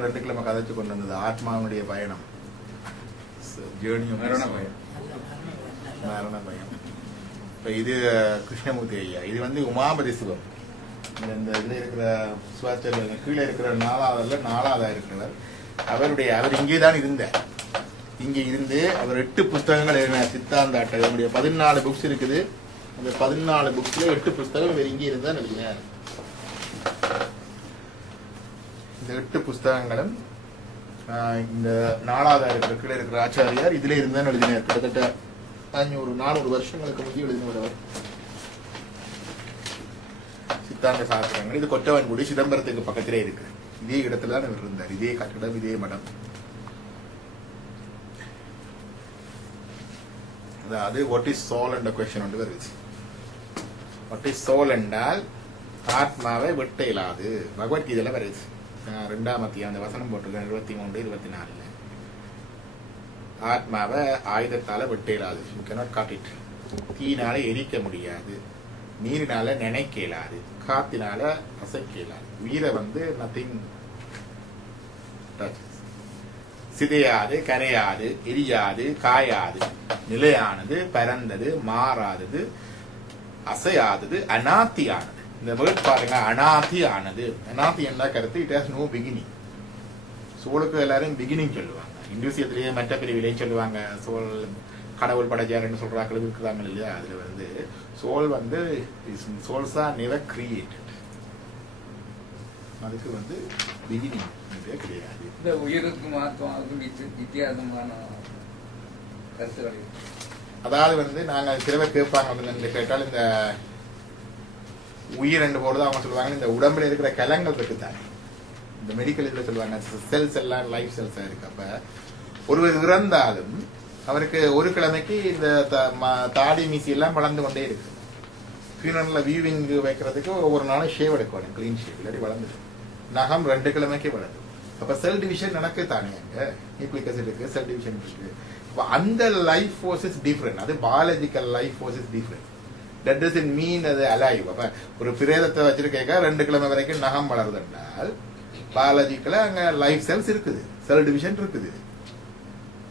2 கிழமை கதைச்சு கொண்டு வந்தது ஆத்மாவுடைய பயணம், மரண பயம். இப்போ இது கிருஷ்ணமூர்த்தி ஐயா, இது வந்து உமாபதி சிவம். இந்த இதில் இருக்கிற சுவாச்சரியம் கீழே இருக்கிற 4ஆவதா இருக்கிறவர். அவர் இங்கே தான் இருந்தார். இங்கே இருந்து அவர் 8 புஸ்தகங்கள் எழுதினார். சித்தாந்த அட்டை அவருடைய 14 புக்ஸ் இருக்குது. அந்த 14 புக்ஸ்ல 8 புஸ்தகம் இவர் இங்கே இருந்தா எழுதினார். இந்த 8 புஸ்தகங்களும் இந்த 4ஆவதா இருக்கிற கீழே இருக்கிற ஆச்சாரியார் இதுல இருந்தான் எழுதினார். கிட்டத்தட்ட 500-400 வருஷங்களுக்கு முந்தைய எழுதினவர் சித்தாந்த சாஸ்திரங்கள். இது கொற்றவன்குடி சிதம்பரத்துக்கு பக்கத்திலே இருக்கு. இதே இடத்துல தான் இவர் இருந்தார். இதே கட்டிடம், இதே மடம். அதாவது வாட் இஸ் சோல் என்ற கொஸ்டின் ஒன்று வருது. வாட் இஸ் சோல் என்றால் ஆத்மாவை வெட்ட இயலாது. பகவத்கீதையில வருது. 2ஆம் அத்தியாயம் அந்த வசனம் போட்டிருக்கேன் 23-24. ஆத்மாவை ஆயுதத்தால வெட்ட இயலாது. You cannot cut it. தீனால எரிக்க முடியாது, நீரினால நினைக்க இயலாது, காத்தினால அசைக்க இயலாது. உயிரை வந்து நத்திங் சிதையாது, கரையாது, எரியாது, காயாது, நிலையானது, பரந்தது, மாறாதது, அசையாதது, அநாத்தியானது. இந்த வேர்ட் பாருங்க, அநாத்தியானது. அநாத்தி என்ன கருத்து? It has no beginning. சோலுக்கு எல்லாரும் பிகினிங் சொல்லுவாங்க. இந்துசியத்திலேயே மற்ற பிரிவிலையும் சொல்லுவாங்க. சோல் கடவுள் படைச்சாருன்னு சொல்றாக்கள் இருக்கிறாங்க இல்லையா? அதுல வந்து சோல் வந்து சோல்ஸ் ஆர் நெவர் கிரியேட்டட். அதுக்கு வந்து பிகினிங் கிடையாது. இந்த உயிருக்கும் ஆத்மாவுக்கும் வித்தியாசமான கருத்துக்கள். அதாவது வந்து நாங்க சிலவை கேட்பாங்க கேட்டால், இந்த உயிர் என்று போறது அவங்க சொல்லுவாங்க இந்த உடம்புல இருக்கிற கலங்கள் இருக்குதானே, இந்த மெடிக்கல் இதுல சொல்லுவாங்க செல்ஸ் எல்லாம் லைஃப் செல்ஸா இருக்கு. அப்ப ஒருவர் இறந்தாலும் அவருக்கு ஒரு கிழமைக்கு இந்த தாடி மீசி எல்லாம் வளர்ந்து கொண்டே இருக்கு. ஃபியூனரல்ல வியூவிங் வைக்கிறதுக்கு ஒவ்வொரு நாளும் ஷேவ் எடுக்கணும், கிளீன் ஷேவ், இல்லாட்டி வளர்ந்துடும். நகம் 2 கிழமைக்கு வளரும். அப்ப செல் டிவிஷன் நடக்கு தானே, அங்க நியூக்ளிக் ஆசிட் இருக்கு, செல் டிவிஷன் இருக்கு. அப்ப அந்த லைஃப் ஃபோர்ஸ் இஸ் டிஃபரெண்ட். அது biological life force is different. That doesn't mean அது அலைவ். அப்ப ஒரு பிரேதத்தை வச்சிருக்க 2 கிழமை வரைக்கும் நகம் வளருது என்றால் பயாலஜிக்கலா அங்க லைஃப் செல்ஸ் இருக்குது, செல் டிவிஷன் இருக்குது.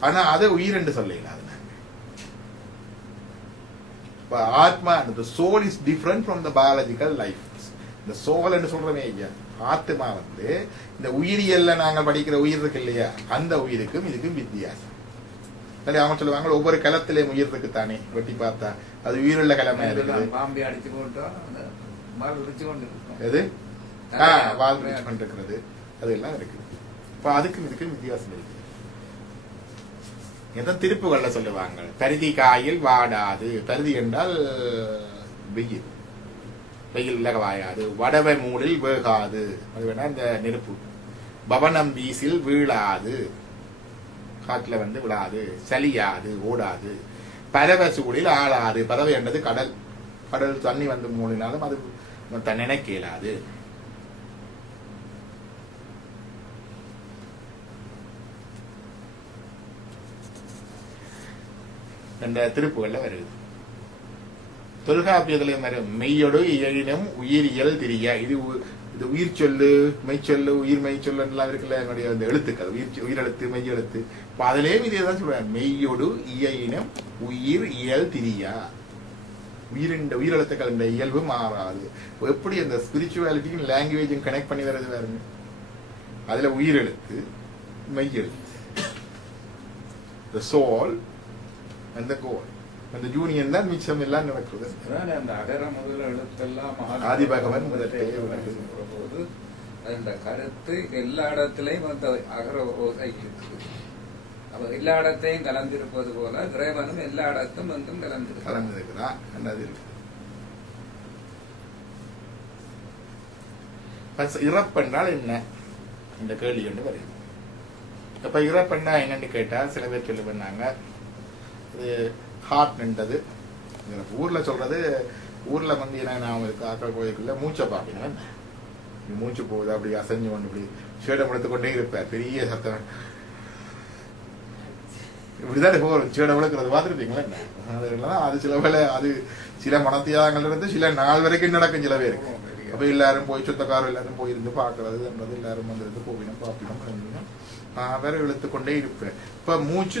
ஆனா அதை உயிர் என்று சொல்லல. ஆத்மா, the soul is different from the biological life. இந்த சோல் என்று சொல்றமே ஐயா, ஆத்மா வந்து இந்த உயிரியல்ல நாங்கள் படிக்கிற உயிர் இருக்கு இல்லையா, அந்த உயிருக்கும் இதுக்கும் வித்தியாசம். அவங்க சொல்லுவாங்க ஒவ்வொரு களத்திலே உயிர் இருக்கு தானே, வெட்டி பார்த்தா அது உயிருள்ள கிழமை பாம்பி அடிச்சு போட்டா எது வாழ் கொண்டிருக்கிறது அதெல்லாம் இருக்கு. இப்ப அதுக்கும் இதுக்கும் வித்தியாசம் இருக்கு. எந்த திருப்புகள்ல சொல்லுவாங்க, பருதி காயில் வாடாது. பருதி என்றால் வெயில், வெயில் வாயாது. வடவை மூடில் வேகாது, அது வேணா இந்த நெருப்பு. பவனம் வீசில் வீழாது, காட்டுல வந்து விழாது. சலியாது, ஓடாது. பறவை சூழில் ஆளாது. பறவை என்றது கடல். கடல் தண்ணி வந்து மூடினாலும் அது நினைக்க இயலாது. என்ற திருப்புகள்ல வருது. தொல்காப்பியத்திலையும் வரும் மெய்யொடு இயலினும் உயிரியல் திரிய. இது உயிர் சொல்லு, மெய்ச்சொல்லு, உயிர் மெய் சொல்லு எல்லாம் இருக்குல்ல, என்னுடைய அந்த எழுத்துக்கள், உயிரெழுத்து, மெய்யெழுத்து. இப்ப அதுலயும் இதேதான் சொல்றாங்க, மெய்யொடு இயலினும் உயிர் இயல் திரியா. உயிரெழுத்துக்கள் இந்த இயல்பு மாறாது. எப்படி அந்த ஸ்பிரிச்சுவாலிட்டியும் லாங்குவேஜும் கனெக்ட் பண்ணி வர்றது பாருங்க. அதுல உயிரெழுத்து, மெய்யெழுத்து, the soul and the goal. அந்த யூனியன் தான் மிச்சம் எல்லாம் நடக்குது. அந்த அகர முதல் எழுத்தெல்லாம் ஆதிபகவன் போது அந்த கருத்து எல்லா இடத்திலையும் அந்த அகர ஓசை இருக்குது. அப்ப எல்லா இடத்தையும் கலந்திருப்பது போல இறைவனும் எல்லா இடத்தும் வந்தும் கலந்திருக்கிறான். இறப்பென்றால் என்ன இந்த கேள்வி ஒன்று வருது. இப்ப இறப்பெண்ணா என்னன்னு கேட்டா சில பேர் சொல்லி பண்ணாங்க, இது ஹார்ட் நின்றது. ஊர்ல சொல்றது, ஊர்ல வந்து என்ன ஆக்கள் கோயிலுக்குள்ள மூச்சை பாப்பினா மூச்சு போகுது, அப்படி அசைஞ்சு கொண்டு இப்படி சேடம் எடுத்துக்கொண்டே இருப்பார், பெரிய சத்தம் இப்படிதான் போகும். சேடம் விளக்குறது பார்த்துருப்பீங்களா என்ன? அது சில வேலை அது சில மனத்தியாகங்கள் இருந்து சில நாள் வரைக்கும் நடக்கும். சில பேருக்கு இருக்கு. அப்ப எல்லாரும் போய் சொந்தக்காரர் எல்லாரும் போயிருந்து பாக்குறதுன்றது எல்லாரும் வந்து போவினம் பாப்பினம் வேற இழுத்து கொண்டே இருப்பேன். இப்ப மூச்சு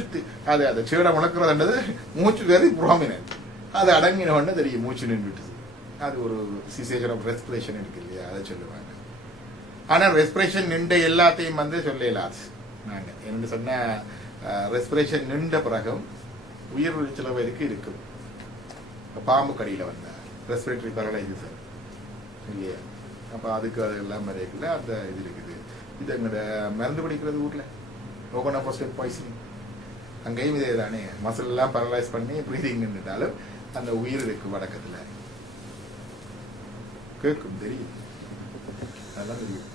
அது அதை சீட வளர்க்கறதுன்றது மூச்சு வெரி ப்ராமினன்ட். அது அடங்கினவன்னு தெரியும் மூச்சு நின்றுட்டு. அது ஒரு சிசேஷன் ஆஃப் ரெஸ்பிரேஷன் இருக்கு இல்லையா, அதை சொல்லுவாங்க. ஆனா ரெஸ்பிரேஷன் நின்ற எல்லாத்தையும் வந்து சொல்லலாது. நாங்க என்ன சொன்ன ரெஸ்பிரேஷன் நின்ற பிறகும் உயிர் சில பேருக்கு இருக்கும். பாம்பு கடியில வந்த ரெஸ்பிரேட்டரி பேரலைசிஸ் இல்லையா, அப்ப அதுக்கு அது எல்லாம் வரைக்குள்ள அந்த இது இருக்குது. இது எங்கட மருந்து பிடிக்கிறது ஊர்ல ரோகோனாபாஸ்பேட் பாய்சனிங், அங்கேயும் இதே தானே. மசில் எல்லாம் பேரலைஸ் பண்ணி ப்ரீதிங் நின்றுட்டாலும் அந்த உயிர் இருக்கு வடக்கத்துல. கேட்கும் தெரியும், அதெல்லாம் தெரியும்.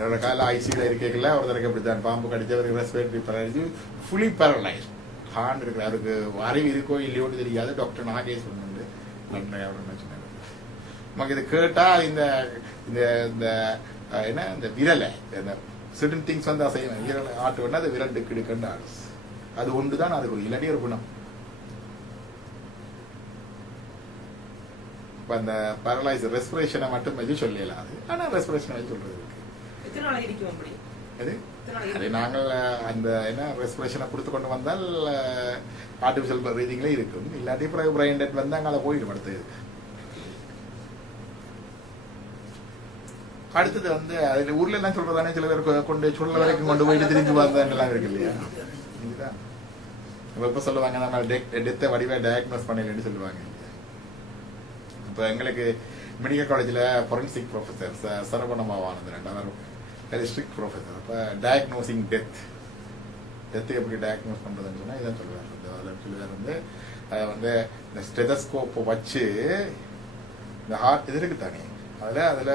நிறைய கால ஐசியூல இருக்கல ஒருத்தருக்கு அப்படித்தான் பாம்பு கடிச்சவருக்கு respiratory paralysis fully paralyse heart இருக்கு. அதுக்கு அறிவு இருக்கோ இல்லையோன்னு தெரியாது. டாக்டர் நாகேஷ் சொன்னாங்க நமக்கு இது கேட்டா இந்த இந்த என்ன இந்த விரலை certain திங்ஸ் வந்து அசைவம் விரலை ஆட்டு வேணா அது விரல் எடுக்கண்டு ஆடு. அது ஒன்றுதான் அதுக்கு இல்லாட்டி ஒரு குணம். அந்த பேரலைஸ் ரெஸ்பிரேஷனை மட்டும் வச்சு சொல்லலாது. ஆனா ரெஸ்பிரேஷன் வச்சு சொல்றது இருக்கு. அது நாங்கள் அந்த என்ன ரெஸ்பிரேஷனை கொடுத்து கொண்டு வந்தால் ஆர்டிபிஷியல் பிரீதிங்ல இருக்கும். இல்லாட்டி பிரைன் டெட் வந்து அங்கே போயிடும். அடுத்தது வந்து அதுல ஊர்ல எல்லாம் சொல்றதானே சில பேர் கொண்டு சொல்ல வரைக்கும் கொண்டு போயிட்டு திரிஞ்சு பார்த்தெல்லாம் இருக்கு இல்லையா. இதுதான் இப்ப சொல்லுவாங்க நம்ம டெத்தை வடிவா டயக்னோஸ் பண்ணலன்னு சொல்லுவாங்க. இப்ப எங்களுக்கு மெடிக்கல் காலேஜ்ல ஃபொரன்சிக் ப்ரொஃபசர் சரவணமாவானது வெரி ஸ்ட்ரிக்ட் ப்ரொஃபசர். அப்ப டயக்னோசிங் டெத்தை எப்படி டயக்னோஸ் பண்றதுன்னு சொன்னா இதான் சொல்லுவாங்க. சொல்லுவார் வந்து அதை வந்து இந்த ஸ்டெதஸ்கோப்பை வச்சு இந்த ஹார்ட் இது இருக்கு தானே அதுல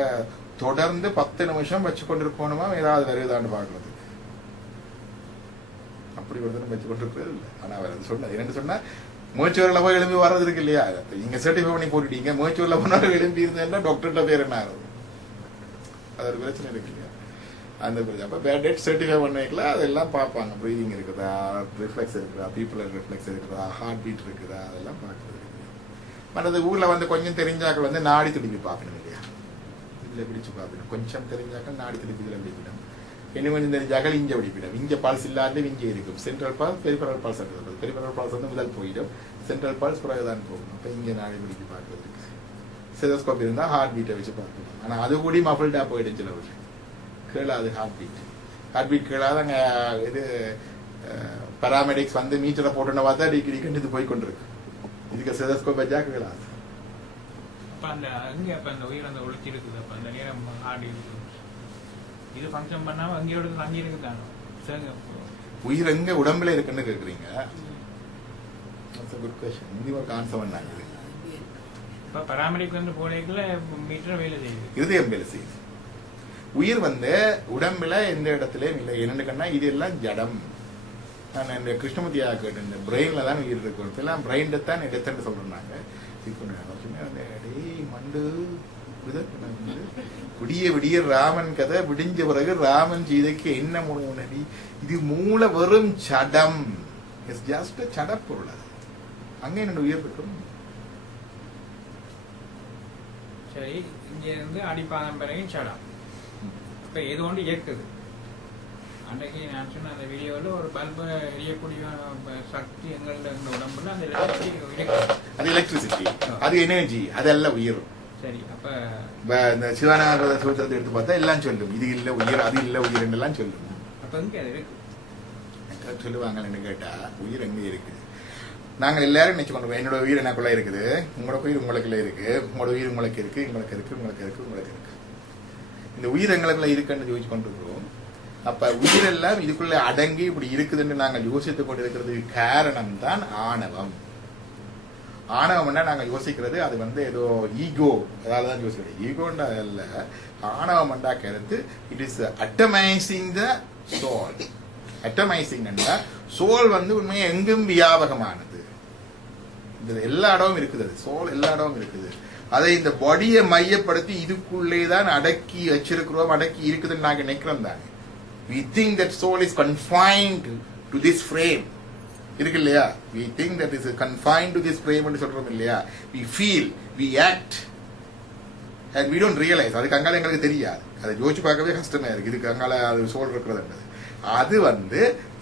தொடர்ந்து 10 நிமிஷம் வச்சு கொண்டிருக்கணுமா ஏதாவது வருதான்னு பாக்குறது. அப்படி ஒரு வச்சு கொண்டிருக்கிறது இல்லை. ஆனா அவர் சொன்னது என்னன்னு சொன்னா மூச்சுவரில் போய் எழும்பி வர்றது இருக்கு இல்லையா, நீங்க சர்டிஃபை பண்ணி போட்டுட்டீங்க. மூச்சுவரில் போனாலும் எழும்பி இருந்தேன்னா டாக்டர்கிட்ட பேர் என்ன ஆகுது, அது ஒரு பிரச்சனை இருக்கு இல்லையா. அந்த பிரச்சனை அப்போ டெட் சர்டிஃபை பண்ணிக்கல அதெல்லாம் பார்ப்பாங்க. ப்ரீதிங் இருக்குதா, ரிஃப்ளெக்ஸ் இருக்குதா, பீப்புளர் ரிஃப்ளெக்ஸ் இருக்குதா, ஹார்ட் பீட் இருக்குதா, அதெல்லாம் பார்க்கறது இருக்கு. மற்றது ஊர்ல வந்து கொஞ்சம் தெரிஞ்சாக்கள் வந்து நாடி துடிப்பி பார்க்கணும் இல்லையா, இதுல பிடிச்சு பார்க்கணும். கொஞ்சம் தெரிஞ்சாக்கள் நாடி துடிப்பு இதுல பிடிக்கணும். இன்னும் கொஞ்சம் தெரிஞ்சாக்கள் இங்க பிடிப்பிடும். இங்க பால்ஸ் இல்லாத இங்கே இருக்கும். சென்ட்ரல் பால்ஸ் பெரிஃபரல் பால்ஸ் இருக்குது. பெரிஃபரல் பால்ஸ் வந்து முதல் போயிடும், சென்ட்ரல் பால்ஸ் பிறகுதான் போகும். அப்ப இங்க நாடி பிடிப்பி பார்க்கறது இருக்கு. ஸ்டெதஸ்கோப் இருந்தா ஹார்ட் பீட்டை வச்சு பார்க்கணும். ஆனா அது கூட மஃபிள்டா போயிடும் சில ஊர் கேளாது. Heart beat கேளாது. அங்க இது பாராமெடிக்ஸ் வந்து மீட்டரை போட்டுன்னு பார்த்தா டிகிரி கண்டு போய் கொண்டிருக்கு. இதுக்கு ஸ்டெதஸ்கோப் வச்சா கேளாது. அந்த உயிர் அந்த ஒழுச்சி இருக்குது. அப்ப அந்த நேரம் ஆடி இது ஃபங்க்ஷன் பண்ணாம அங்கேயோட தங்கி இருக்குதானோ உயிர் எங்க உடம்புல இருக்குன்னு கேக்குறீங்க. Good question. இது ஒரு கான்செப்ட் தான். இது இப்ப பராமரிப்பு வந்து போடைக்குள்ள மீட்டர் வேலை செய்யுது, இருதயம் வேலை செய்யுது. உயிர் வந்து உடம்புல எந்த இடத்துலயும் இல்லை. என்னன்னு இது எல்லாம் ஜடம். நான் இந்த கிருஷ்ணமூர்த்தியா கேட்டேன், இந்த பிரெயின்ல தான் உயிர் இருக்கும். இப்பெல்லாம் பிரெயின் தான் எடுத்துன்னு சொல்றாங்க. மண்டு விடிய விடிய ராமன் கதை விடிஞ்ச பிறகு ராமன் சீதைக்கு என்ன முடி, இது மூல வெறும் சடம். ஜஸ்ட் சட பொருள். அது அங்க என்ன உயிர் இருக்கும். சரி, இங்க இருந்து அடிப்பாதம் பிறகு சடம். இப்ப ஏதோ ஒன்று இயக்குது. அன்றைக்கு நான் சொன்ன அந்த வீடியோல ஒரு பல்பு எரியக்கூடிய சக்தி எங்கள உடம்புல அந்த அது எலக்ட்ரிசிட்டி, அது எனர்ஜி, அதெல்லாம் உயிர். சரி, அப்ப இந்த சிவானந்த சூத்திரத்தை எடுத்து பார்த்தா எல்லாம் சொல்லும். இது இல்ல உயிர், அது இல்ல உயிர் எல்லாம் சொல்லும். அப்ப எங்க அது இருக்கு சொல்லுவாங்கன்னு கேட்டா உயிர் எங்க இருக்குது. நாங்கள் எல்லாரும் நினைச்சு கொண்டு என்னோட உயிர் எனக்குள்ள இருக்குது, உங்களோட உயிர் உங்களுக்குள்ள இருக்கு, உங்களோட உயிர் உங்களுக்கு இருக்கு, உங்களுக்கு இருக்கு, உங்களுக்கு இருக்கு, உங்களுக்கு இருக்கு. இந்த உயிர் எங்களுக்குள்ள இருக்குன்னு யோசிச்சு கொண்டு இருக்கிறோம். அப்ப உயிரெல்லாம் இதுக்குள்ள அடங்கி இப்படி இருக்குதுன்னு நாங்கள் யோசித்துக் கொண்டிருக்கிறதுக்கு காரணம் தான் ஆணவம். ஆணவம்னா நாங்க யோசிக்கிறது அது வந்து ஏதோ ஈகோ, அதாலதான் யோசிக்கிறது. ஈகோண்டா அல்ல, ஆணவம் கருத்து. It is atomising the soul. Atomising soul வந்து உண்மையா எங்கும் வியாபகமானது. இந்த எல்லா இடமும் இருக்குது. சோல் எல்லா இடமும் இருக்குது. அதை இந்த பாடியை மையப்படுத்தி இதுக்குள்ளேதான் அடக்கி வச்சிருக்கிறோம், அடக்கி இருக்குதுன்னு நாங்க நினைக்கிறோம் தானே. We think that soul is confined to this frame. இருக்கு இல்லையா? We think that is confined to this frame ன்னு சொல்றோம் இல்லையா? We feel, we act. and we don't realize அதுக்கு அங்கால எங்களுக்கு தெரியாது. அதை யோசிச்சு பார்க்கவே கஷ்டமா இருக்கு. இதுக்கு அங்கால அது சோல் இருக்கிறது அது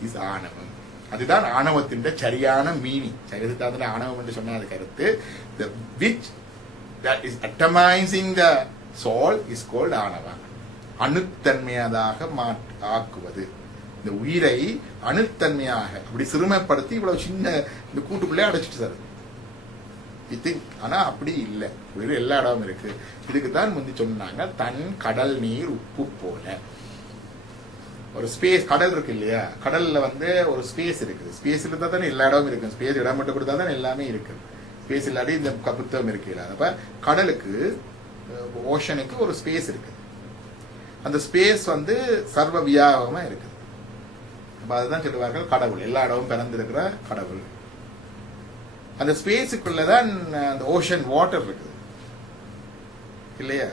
இஸ் ஆணவம். அதுதான் ஆணவத்தின் சரியான மீனிங். சரிதான ஆணவம் என்று சொன்ன அது கருத்து the which that is atomizing the soul is called ஆணவம். அணுத்தன்மையாக ஆக்குவது, இந்த உயிரை அணுத்தன்மையாக அப்படி சிறுமைப்படுத்தி இவ்வளவு சின்ன இந்த கூட்டுக்குள்ளே அடைச்சிட்டு சார். ஆனா அப்படி இல்லை, உயிர் எல்லா இடமும் இருக்கு. இதுக்கு தான் முந்தி சொன்னாங்க தன் கடல் நீர் உப்பு போல. ஒரு ஸ்பேஸ் கடல் இருக்கு இல்லையா, கடல்ல ஒரு ஸ்பேஸ் இருக்குது. ஸ்பேஸ் இருந்தா தானே எல்லா இடமும் இருக்கு. ஸ்பேஸ் இடம் மட்டும் கொடுத்தா தானே எல்லாமே இருக்கு. ஸ்பேஸ் இல்லாட்டி இந்த புத்தகம் இருக்கு. அப்ப கடலுக்கு ஓஷனுக்கு ஒரு ஸ்பேஸ் இருக்கு. அந்த ஸ்பேஸ் சர்வ வியாபகமா இருக்குது. அப்ப அதுதான் சொல்லுவார்கள் கடவுள், எல்லா இடமும் பிறந்திருக்கிற கடவுள். அந்த ஸ்பேஸுக்குள்ளதான் அந்த ஓஷன் வாட்டர் இருக்குது இல்லையா.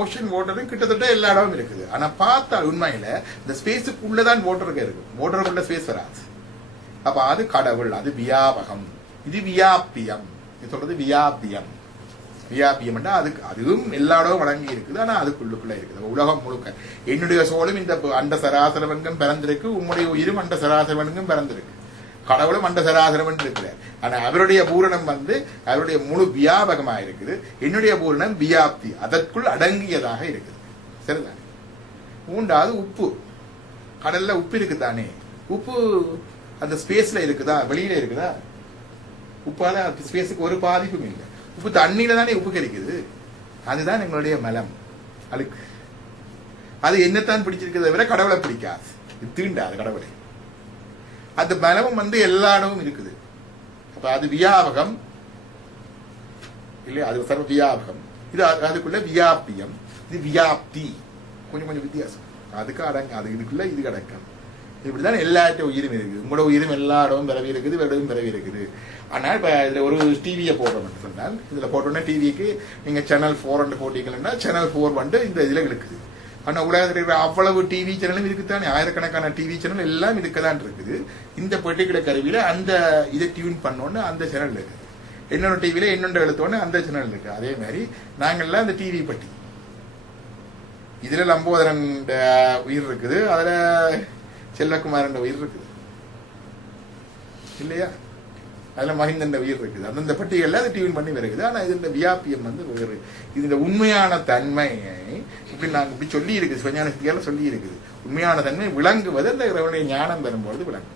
ஓஷன் வாட்டரும் கிட்டத்தட்ட எல்லா இடமும் இருக்குது. ஆனா பார்த்தா உண்மையில இந்த ஸ்பேஸுக்குள்ளதான் வாட்டருக்கு இருக்கு, வாட்டருக்குள்ள ஸ்பேஸ் வராது. அப்ப அது கடவுள், அது வியாபகம். இது வியாபியம், இது சொல்றது வியாபியம். வியாபியம் அதுக்கு அதுவும் எல்லா இடமும் வழங்கி இருக்குது. ஆனா அதுக்குள்ளுக்குள்ள இருக்குது உலகம் முழுக்க. என்னுடைய சோளும் இந்த அண்ட சராசரவங்கம் பிறந்திருக்கு, உம்முடைய உயிரும் அண்ட சராசரவங்கம் பிறந்திருக்கு, கடவுளும் அண்ட சராசரவன் இருக்கிறார். ஆனா அவருடைய பூரணம் அவருடைய முழு வியாபகமா இருக்குது. என்னுடைய பூரணம் வியாப்தி, அதற்குள் அடங்கியதாக இருக்குது. சரிதானே. மூன்றாவது உப்பு. கடல்ல உப்பு இருக்குதானே, உப்பு அந்த ஸ்பேஸ்ல இருக்குதா, வெளியில இருக்குதா? உப்பால ஸ்பேஸுக்கு ஒரு பாதிப்பும் இல்லை. உப்பு தண்ணியில தானே உப்பு கிடைக்குது. அதுதான் எங்களுடைய மலம், அழுக்கு. அது என்னத்தான் பிடிச்சிருக்கிறத விட கடவுளை பிடிக்காது, தீண்டாது கடவுளை. அந்த மலமும் எல்லா இடமும் இருக்குது. அப்ப அது வியாபகம் இல்லையா, அது சர்வ வியாபகம். இது அதுக்குள்ள வியாபியம், இது வியாப்தி. கொஞ்சம் கொஞ்சம் வித்தியாசம். அதுக்கு அடங்க, அது இதுக்குள்ள இது அடக்கம். இப்படிதான் எல்லாத்தையும் உயிரும் இருக்குது. உங்களோட உயிரும் எல்லா இடமும் பிறவி இருக்குது, இடமும் பிறவி இருக்குது. ஆனா இப்ப இதுல ஒரு டிவியை போடுறோம் சொன்னால், இதுல போட்டோம்னா டிவிக்கு நீங்க சேனல் 4 போட்டீங்கன்னா சேனல் 4 இந்த இதுல இருக்குது. ஆனா உலகத்தில் இருக்கிற அவ்வளவு டிவி சேனலும் இருக்குதானே, ஆயிரக்கணக்கான டிவி சேனல் எல்லாம் இருக்குதான் இருக்குது. இந்த பெட்டிக்கிற கருவியில அந்த இதை டியூன் பண்ணோன்னு அந்த சேனல் இருக்கு. என்னோட டிவியில என்னொன்று எழுத்தோன்னு அந்த சேனல் இருக்கு. அதே மாதிரி நாங்கள்லாம் அந்த டிவி பெட்டி. இதுல லம்போதரன் உயிர் இருக்குது, அதுல செல்வகுமாரன் உயிர் இருக்குது இல்லையா, அதுல மஹிந்தன் உயிர் இருக்குது. அந்தந்த பட்டியல்ல அதை டியூன் பண்ணி வருகிறது. ஆனா இது வியாபியம் வேறு. இது உண்மையான தன்மையை இப்படி நாங்க இப்படி சொல்லி இருக்குது, சிவஞான சித்தியால சொல்லி இருக்குது. உண்மையான தன்மை விளங்குவது அந்த இறைவனுடைய ஞானம் பெறும்பொழுது விளங்கும்.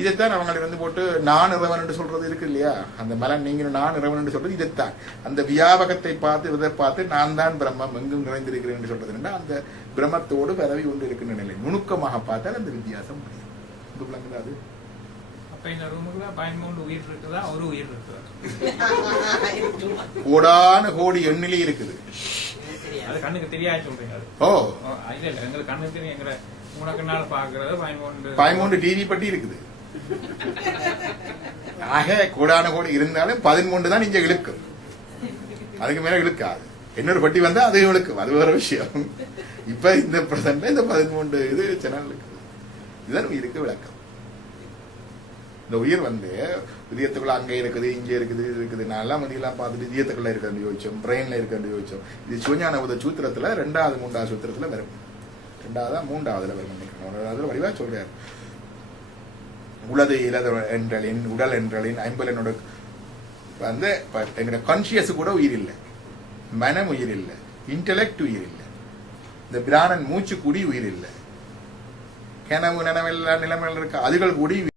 இதைத்தான் அவங்க போட்டு நான் இறைவன் என்று சொல்றது இருக்கு இல்லையா, அந்த மலன் நீங்க நான் இறைவன் என்று சொல்றது இதைத்தான். அந்த வியாபகத்தை பார்த்து இதை பார்த்து நான் தான் பிரம்மம் எங்கும் நிறைந்திருக்கிறேன் என்று சொல்றது அந்த பிரம்மத்தோடு பரவி கொண்டு இருக்கின்ற நிலை நுணுக்கமாக பார்த்தால் அந்த வித்தியாசம் முடியும். இது விளங்குதாது. இந்த ரூமுக்குள்ள 13 உயிர் இருக்குதா, ஒரு உயிர் இருக்குதா? கோடான கோடி எண்ணிலே இருக்குது. அது கண்ணுக்கு தெரியாது சொல்றீங்க. ஓ இல்ல இல்ல, எங்களுக்கு கண்ணுக்கு தெரியும். எங்களை உனக்கு நாள் பாக்குறது 13 டிவி பட்டி இருக்குது. ஆக கோடான கோடி இருந்தாலும் 13 தான் இங்க இழுக்கும், அதுக்கு மேல இழுக்காது. இன்னொரு பட்டி வந்தா அது இழுக்கும், அது வேற விஷயம். இப்ப இந்த பிரசன்ட்ல இந்த 13 இது சேனல் இருக்குது. இதுதான் உயிருக்கு விளக்கம். இந்த உயிர் இதயத்துக்குள்ள அங்க இருக்குது, இங்க இருக்குது, இது இருக்குது. நான் எல்லாம் மதியெல்லாம் பார்த்துட்டு இதயத்துக்குள்ள இருக்கிறது யோசிச்சோம், பிரெயின்ல இருக்கிறது யோசிச்சோம். இது சிவஞான சூத்திரத்துல 2வது 3வது சூத்திரத்துல வரும். 2வது 3வதுல வரும். அதுல வடிவா சொல்றாரு, உளது இலது என்றலின் உடல் என்றலின் ஐம்பலனோட எங்க கான்சியஸ் கூட உயிர் இல்லை, மனம் உயிர் இல்லை, இன்டெலெக்ட் உயிர் இல்லை, இந்த பிராணன் மூச்சு கூடி உயிர் இல்லை, கனவு நனவெல்லாம் நிலைமைகள் இருக்கு, அதுகள் கூடி